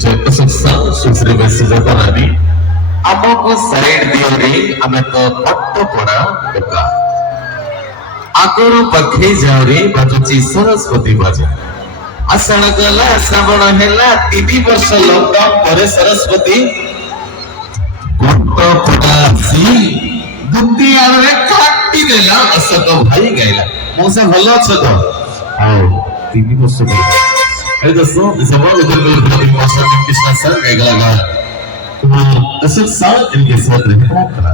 तुझे कसं सुसरे बस जाता राणी ଆମକୁ ସାଇଡ ଦିଅରେ ଆମେ ତ ପଟ୍ଟ ପଡା ଟୋକା ଆଗରୁ ପାଖେଇ ଯାଉରେ ବାଜୁଛି ସରସ୍ୱତୀ ବାଜା ଆଷାଢ଼ ଗଲା ଶ୍ରାବଣ ହେଲା 3 ବର୍ଷ ଲକଡାଉନ ପରେ ସରସ୍ୱତୀ ପଟ୍ଟ ପଡା ଆସି ଦୁତି ଆଳରେ କାଟି ଦେଲା ଅଶୋକ ଭାଇ ଗାଇଲା ମଉସା ଭଲ ଅଛ ତ ଆଉ 3 ବର୍ଷ এই দোস্তো সবার উত্তর করে মশা কৃষ্ণ স্যার গাইলা अशोक साल इनके साथ रहता था